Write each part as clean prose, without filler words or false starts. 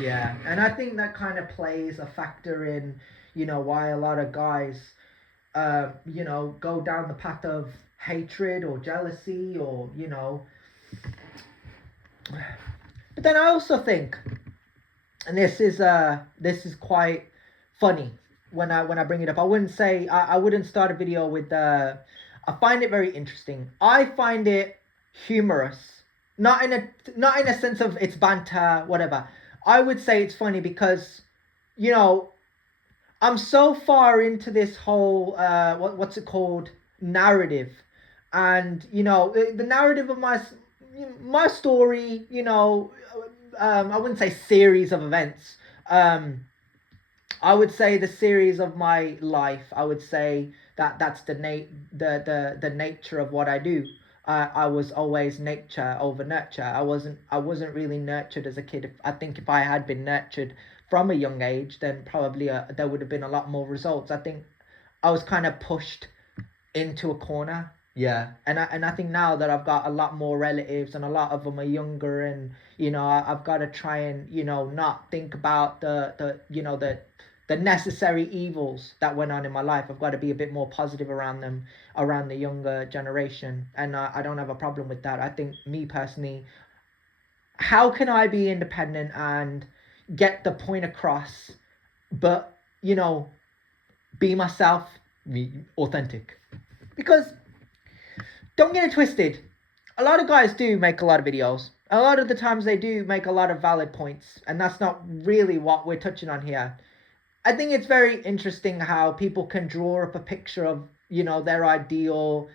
Yeah, and I think that kind of plays a factor in, why a lot of guys, go down the path of hatred or jealousy or, But then I also think, and this is quite funny when I bring it up. I wouldn't start a video with. I find it very interesting. I find it humorous, not in a sense of it's banter, whatever. I would say it's funny because, you know, I'm so far into this whole what's it called, narrative, and the narrative of my story. I wouldn't say series of events. Um, I would say the series of my life. I would say that's the nature of what I do. I was always nature over nurture. I wasn't really nurtured as a kid. I think if I had been nurtured from a young age, then probably there would have been a lot more results. I think I was kind of pushed into a corner. Yeah, and I think now that I've got a lot more relatives and a lot of them are younger, and I've got to try and not think about the necessary evils that went on in my life. I've got to be a bit more positive around them, around the younger generation, and I don't have a problem with that. I think, me personally, how can I be independent and get the point across, but be myself, be authentic? Because don't get it twisted. A lot of guys do make a lot of videos. A lot of the times they do make a lot of valid points, and that's not really what we're touching on here. I think it's very interesting how people can draw up a picture of, their ideal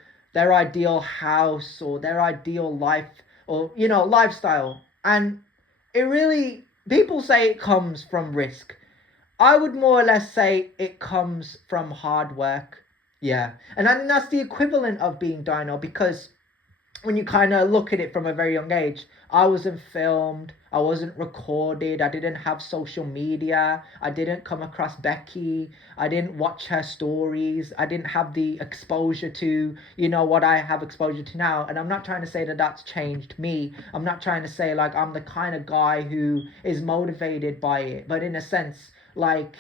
house or their ideal life or, lifestyle. And it really, people say it comes from risk. I would more or less say it comes from hard work. Yeah. And I think that's the equivalent of being Dino, because when you kind of look at it from a very young age, I wasn't filmed, I wasn't recorded, I didn't have social media, I didn't come across Becky, I didn't watch her stories, I didn't have the exposure to, what I have exposure to now. And I'm not trying to say that that's changed me. I'm not trying to say like I'm the kind of guy who is motivated by it, but in a sense, like,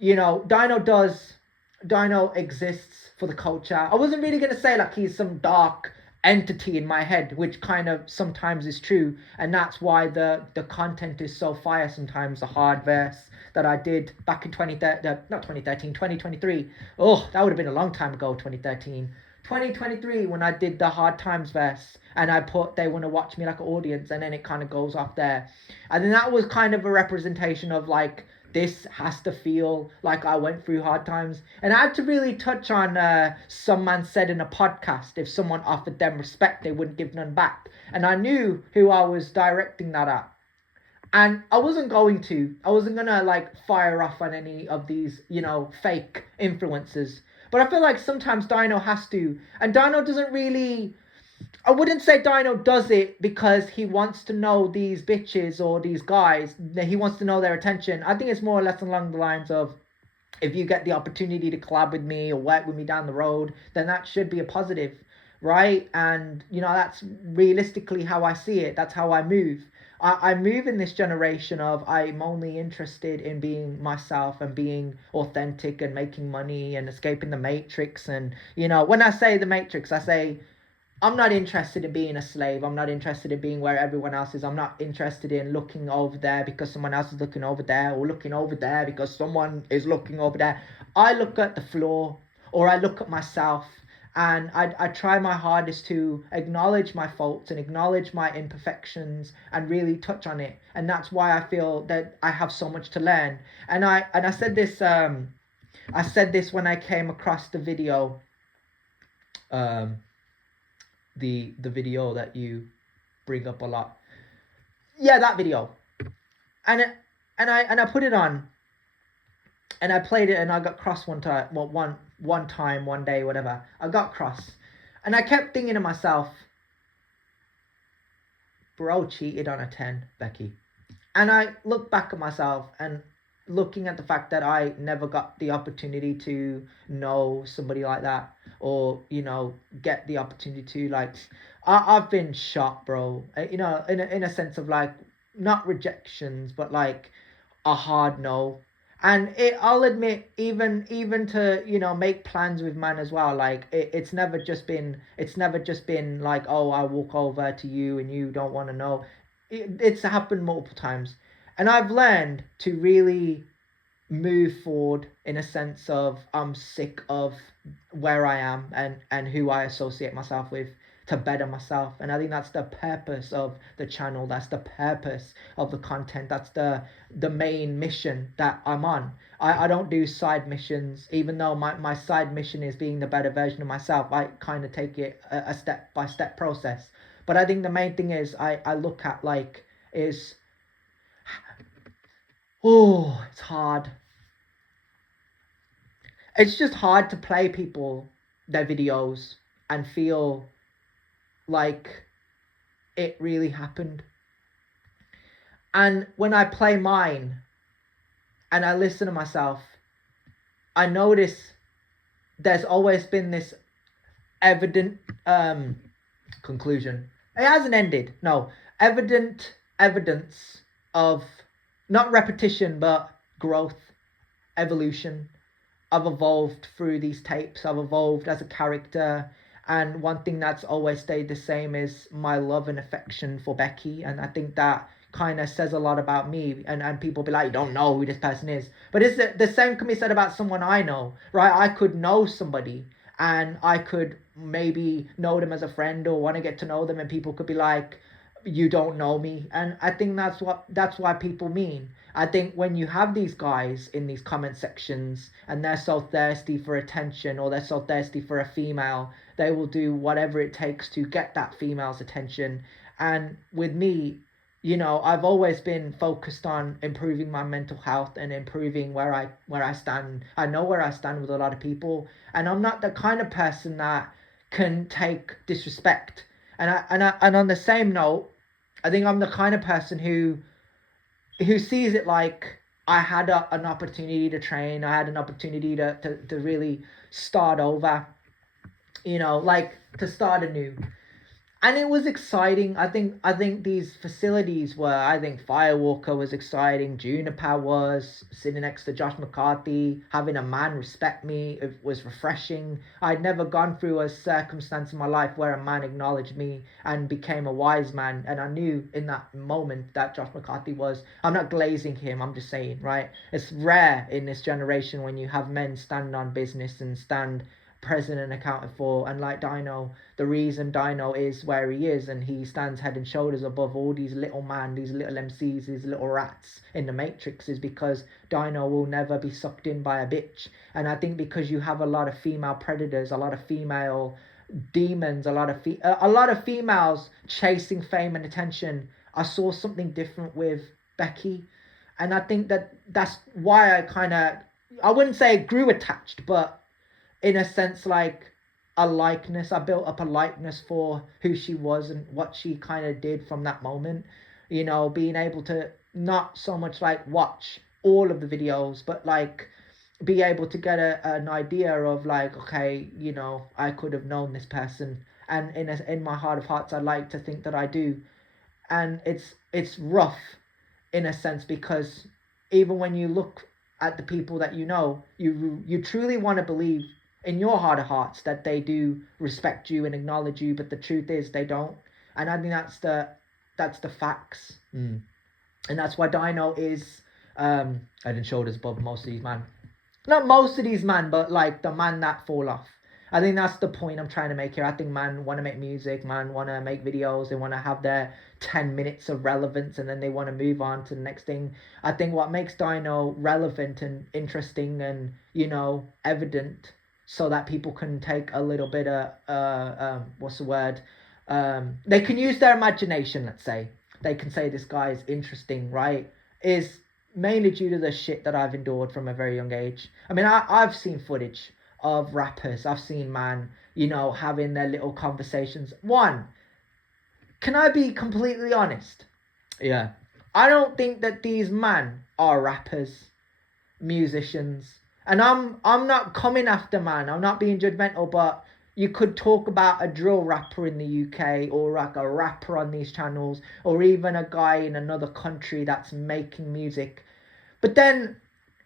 Dino exists for the culture. I wasn't really gonna say like he's some dark entity in my head, which kind of sometimes is true, and that's why the content is so fire sometimes. The hard verse that I did back in 2013, not 2013, 2023. Oh, that would have been a long time ago, 2013. 2023, when I did the hard times verse, and I put they want to watch me like an audience, and then it kind of goes off there. And then that was kind of a representation of like, this has to feel like I went through hard times. And I had to really touch on, some man said in a podcast, if someone offered them respect, they wouldn't give none back. And I knew who I was directing that at. And I wasn't going to. I wasn't going to like fire off on any of these, fake influencers. But I feel like sometimes Dino has to. And Dino doesn't really, I wouldn't say Dino does it because he wants to know these bitches or these guys. He wants to know their attention. I think it's more or less along the lines of, if you get the opportunity to collab with me or work with me down the road, then that should be a positive, right? And that's realistically how I see it. That's how I move. I move in this generation of, I'm only interested in being myself and being authentic and making money and escaping the matrix. And when I say the matrix, I say I'm not interested in being a slave. I'm not interested in being where everyone else is. I'm not interested in looking over there because someone else is looking over there, or looking over there because someone is looking over there. I look at the floor, or I look at myself, and I try my hardest to acknowledge my faults and acknowledge my imperfections and really touch on it. And that's why I feel that I have so much to learn. And I said this when I came across the video, um, the video that you bring up a lot. Yeah, that video. And I put it on, and I played it, and I got cross one time. Well, one time, one day, whatever. I got cross, and I kept thinking to myself, bro cheated on a 10, Becky. And I look back at myself and looking at the fact that I never got the opportunity to know somebody like that, or get the opportunity to, like, I've been shot, bro. In a sense of like, not rejections, but like a hard no. And I'll admit, even to, you know, make plans with man as well. Like it's never just been like, oh, I walk over to you and you don't want to know. It's happened multiple times, and I've learned to really move forward in a sense of I'm sick of where I am and who I associate myself with, to better myself. And I think that's the purpose of the channel. That's the purpose of the content. That's the main mission that I'm on. I don't do side missions, even though my side mission is being the better version of myself. I kind of take it a step by step process. But I think the main thing is I look at like is, oh, it's hard. It's just hard to play people their videos and feel like it really happened. And when I play mine and I listen to myself, I notice there's always been this evident conclusion. It hasn't ended. No, evident evidence of not repetition but growth, evolution. I've evolved through these tapes. I've evolved as a character. And one thing that's always stayed the same is my love and affection for Becky. And I think that kind of says a lot about me. And people be like, you don't know who this person is. But it's the same can be said about someone I know, right? I could know somebody and I could maybe know them as a friend or want to get to know them. And people could be like, you don't know me. And I think that's why people mean. I think when you have these guys in these comment sections and they're so thirsty for attention, or they're so thirsty for a female, they will do whatever it takes to get that female's attention. And with me, you know, I've always been focused on improving my mental health and improving where I stand. I know where I stand with a lot of people, and I'm not the kind of person that can take disrespect. And on the same note, I think I'm the kind of person who sees it like I had an opportunity to train. I had an opportunity to really start over, you know, like to start anew. And it was exciting. I think these facilities were. I think Firewalker was exciting. Juniper was sitting next to Josh McCarthy, having a man respect me. It was refreshing. I'd never gone through a circumstance in my life where a man acknowledged me and became a wise man. And I knew in that moment that Josh McCarthy was. I'm not glazing him. I'm just saying, right? It's rare in this generation when you have men stand on business and stand present and accounted for. And like Dino, the reason Dino is where he is and he stands head and shoulders above all these little man, these little MCs, these little rats in the Matrix, is because Dino will never be sucked in by a bitch. And I think because you have a lot of female predators, a lot of female demons, a lot of females chasing fame and attention, I saw something different with Becky. And I think that's why I wouldn't say grew attached, but in a sense, like a likeness. I built up a likeness for who she was and what she kind of did from that moment. You know, being able to not so much like watch all of the videos, but like be able to get an idea of like, okay, you know, I could have known this person. And in my heart of hearts, I like to think that I do. And it's rough in a sense, because even when you look at the people that you know, you truly want to believe in your heart of hearts that they do respect you and acknowledge you, but the truth is they don't. And I think that's the facts. And that's why Dino is head and shoulders above most of these man. Not most of these man, but like the man that fall off. I think that's the point I'm trying to make here. I think man want to make music, man want to make videos, they want to have their 10 minutes of relevance and then they want to move on to the next thing. I think what makes Dino relevant and interesting and, you know, evident, so that people can take a little bit of what's the word? They can use their imagination. Let's say they can say this guy is interesting, right? Is mainly due to the shit that I've endured from a very young age. I mean, I've seen footage of rappers. I've seen man, you know, having their little conversations. One, can I be completely honest? Yeah, I don't think that these man are rappers, musicians. And I'm not coming after man. I'm not being judgmental, but you could talk about a drill rapper in the UK, or like a rapper on these channels, or even a guy in another country that's making music. But then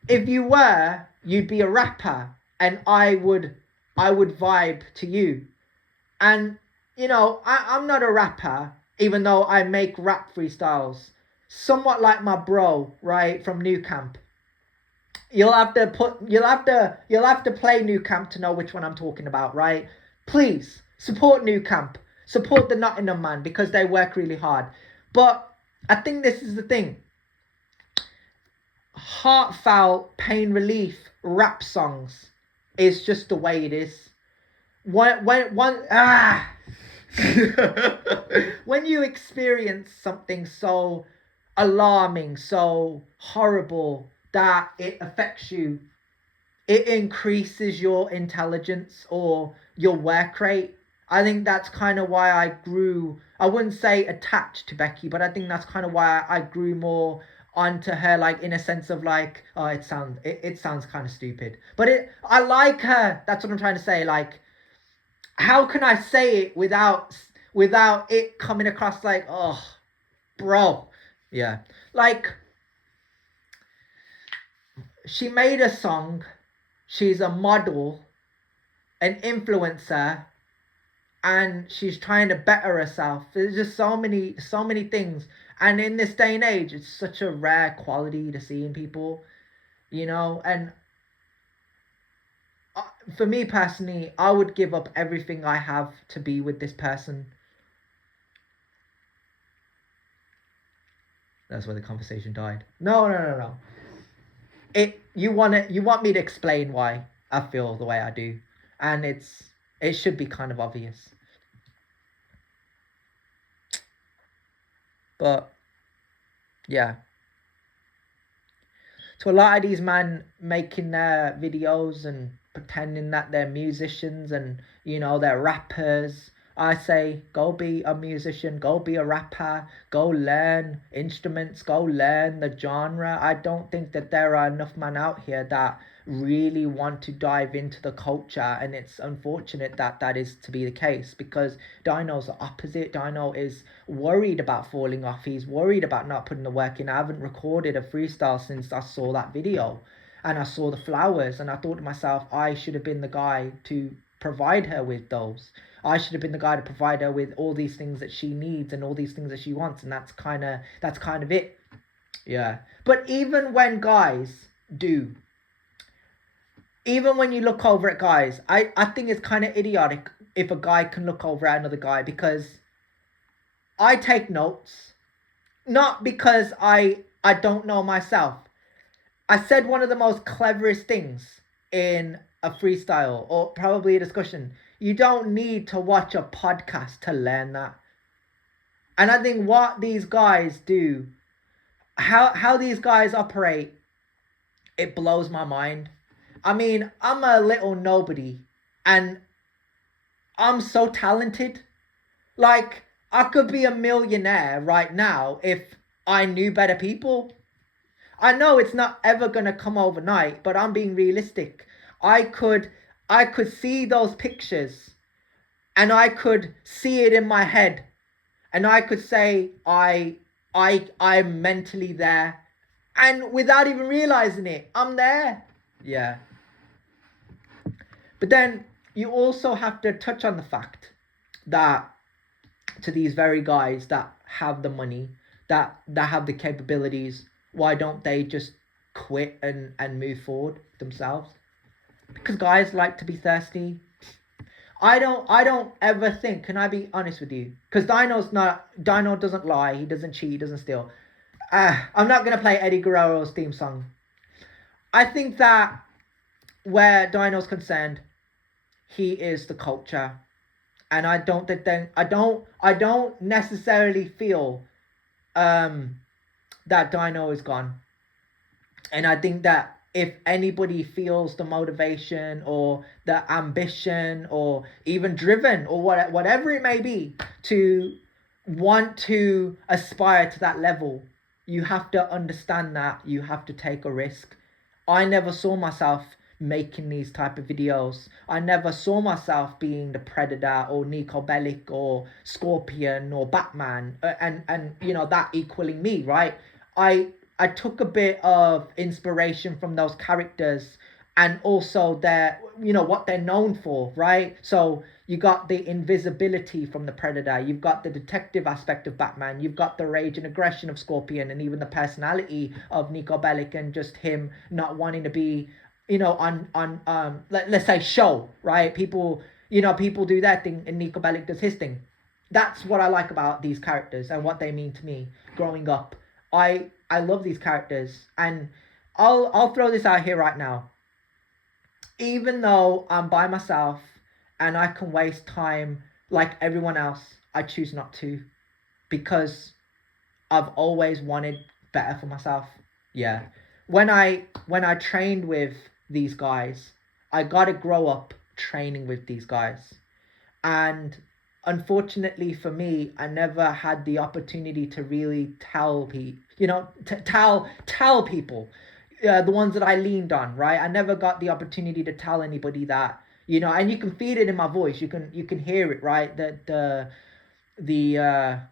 if you were, you'd be a rapper, and I would vibe to you. And I'm not a rapper, even though I make rap freestyles. Somewhat like my bro, right, from New Camp. You'll have to play New Camp to know which one I'm talking about, right? Please support New Camp. Support the Nottingham man, because they work really hard. But I think this is the thing. Heartfelt pain relief rap songs is just the way it is. When you experience something so alarming, so horrible, that it affects you, it increases your intelligence or your work rate. I think that's kind of why I wouldn't say attached to Becky, but I think that's kind of why I grew more onto her, like in a sense of like, oh, it sounds kind of stupid, but I like her. That's what I'm trying to say. Like, how can I say it without it coming across like, oh, bro? Yeah. Like, she made a song, she's a model, an influencer, and she's trying to better herself. There's just so many things. And in this day and age, it's such a rare quality to see in people, and for me personally, I would give up everything I have to be with this person. That's where the conversation died. No, no, no, no. You want me to explain why I feel the way I do, and it should be kind of obvious. But yeah. To a lot of these men making their videos and pretending that they're musicians and they're rappers, I say go be a musician, go be a rapper, go learn instruments, go learn the genre. I don't think that there are enough men out here that really want to dive into the culture, and it's unfortunate that that is to be the case, because Dino's the opposite. Dino is worried about falling off. He's worried about not putting the work in. I haven't recorded a freestyle since I saw that video and I saw the flowers, and I thought to myself, I should have been the guy to provide her with those. I should have been the guy to provide her with all these things that she needs and all these things that she wants, and that's kind of it. Yeah. But even when guys do, even when you look over at guys, I think it's kind of idiotic if a guy can look over at another guy, because I take notes, not because I don't know myself. I said one of the most cleverest things in a freestyle, or probably a discussion. You don't need to watch a podcast to learn that. And I think what these guys do, how these guys operate, it blows my mind. I mean, I'm a little nobody, and I'm so talented. Like, I could be a millionaire right now if I knew better people. I know it's not ever gonna come overnight, but I'm being realistic. I could I could see those pictures, and I could see it in my head, and I could say I'm mentally there, and without even realizing it, I'm there. Yeah. But then you also have to touch on the fact that, to these very guys that have the money, that have the capabilities, why don't they just quit and move forward themselves? Because guys like to be thirsty. I don't ever think, can I be honest with you? Because Dino doesn't lie, he doesn't cheat, he doesn't steal. I'm not gonna play Eddie Guerrero's theme song. I think that where Dino's concerned, he is the culture. And I don't think then I don't necessarily feel that Dino is gone. And I think that if anybody feels the motivation or the ambition or even driven or whatever it may be to want to aspire to that level, you have to understand that you have to take a risk. I never saw myself making these type of videos. I never saw myself being the Predator or Nico Bellic or Scorpion or Batman, and you know, that equaling me, right? I took a bit of inspiration from those characters, and also their, you know, what they're known for, right? So you got the invisibility from the Predator, you've got the detective aspect of Batman, you've got the rage and aggression of Scorpion, and even the personality of Nico Bellic, and just him not wanting to be, you know, on let's say show, right? People, you know, people do their thing and Nico Bellic does his thing. That's what I like about these characters and what they mean to me growing up. I love these characters, and I'll throw this out here right now. Even though I'm by myself and I can waste time like everyone else, I choose not to, because I've always wanted better for myself. Yeah. When I trained with these guys, I got to grow up training with these guys. And unfortunately for me, I never had the opportunity to really tell people, you know, tell people, the ones that I leaned on, right? I never got the opportunity to tell anybody that, you know, and you can feel it in my voice. You can hear it, right? That the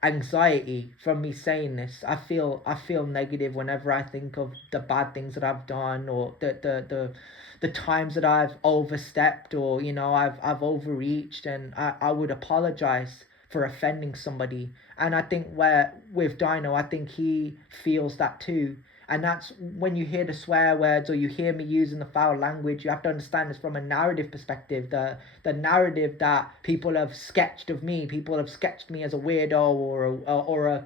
anxiety from me saying this. I feel negative whenever I think of the bad things that I've done, or the times that I've overstepped, or you know, I've overreached, and I would apologize for offending somebody. And I think where with Dino, I think he feels that too. And that's when you hear the swear words, or you hear me using the foul language, you have to understand this from a narrative perspective. The narrative that people have sketched of me, people have sketched me as a weirdo,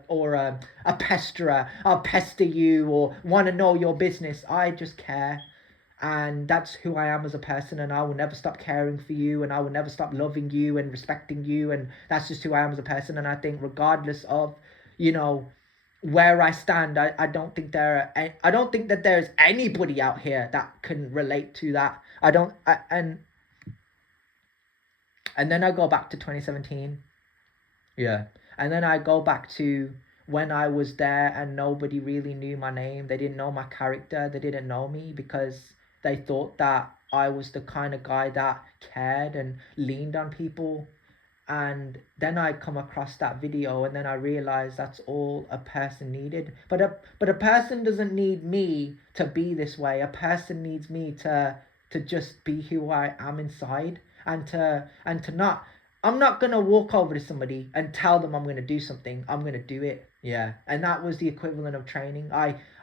or a pesterer. I'll pester you, or want to know your business. I just care, and that's who I am as a person, and I will never stop caring for you, and I will never stop loving you and respecting you, and that's just who I am as a person. And I think regardless of, you know, where I stand, I don't think that there's anybody out here that can relate to that. I don't I, and then I go back to 2017. Yeah. And then I go back to when I was there and nobody really knew my name. They didn't know my character. They didn't know me because they thought that I was the kind of guy that cared and leaned on people. And then I come across that video, and then I realized that's all a person needed. But a person doesn't need me to be this way. A person needs me to just be who I am inside, and to not, I'm not gonna walk over to somebody and tell them I'm gonna do something. I'm gonna do it. Yeah. And that was the equivalent of training.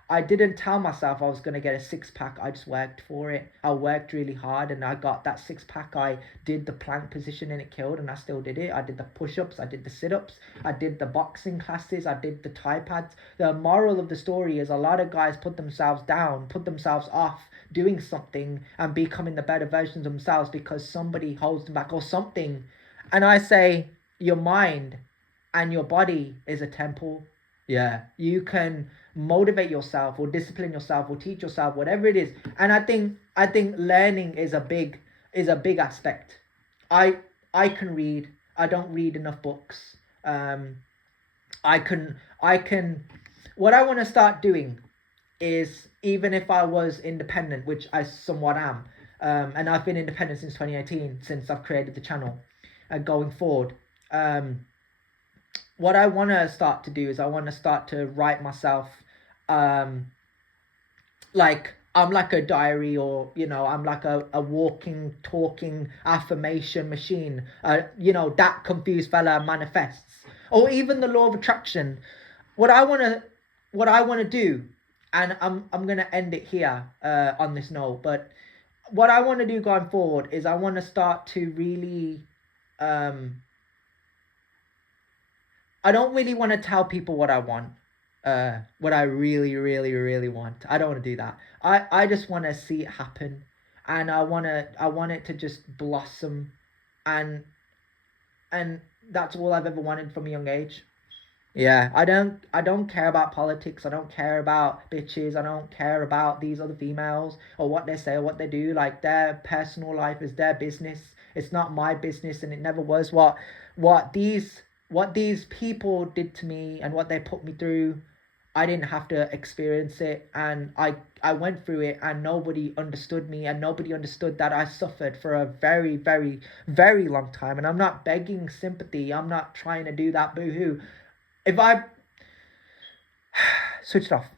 I didn't tell myself I was going to get a six pack. I just worked for it. I worked really hard, and I got that six pack. I did the plank position and it killed, and I still did it. I did the push ups, I did the sit ups, I did the boxing classes, I did the Thai pads. The moral of the story is a lot of guys put themselves down, put themselves off doing something and becoming the better versions of themselves because somebody holds them back or something. And I say, your mind and your body is a temple. Yeah, you can motivate yourself or discipline yourself or teach yourself, whatever it is. And I think learning is a big aspect. I can read. I don't read enough books. I can what I want to start doing is, even if I was independent, which I somewhat am, and I've been independent since 2018, since I've created the channel, and going forward, what I want to start to do is I want to start to write myself, um, like I'm like a diary, or you know, I'm like a walking, talking affirmation machine. You know, that confused fella manifests, or even the law of attraction. What I wanna, what I wanna do, and I'm gonna end it here, on this note. But what I want to do going forward is I want to start to really, um, I don't really want to tell people what I want. What I really, really, really want. I don't want to do that. I just want to see it happen, and I want it to just blossom, and and that's all I've ever wanted from a young age. Yeah, I don't care about politics. I don't care about bitches. I don't care about these other females or what they say or what they do. Like, their personal life is their business. It's not my business, and it never was. What these people did to me and what they put me through, I didn't have to experience it, and I went through it, and nobody understood me, and nobody understood that I suffered for a very, very, very long time. And I'm not begging sympathy. I'm not trying to do that boohoo. If I switched off.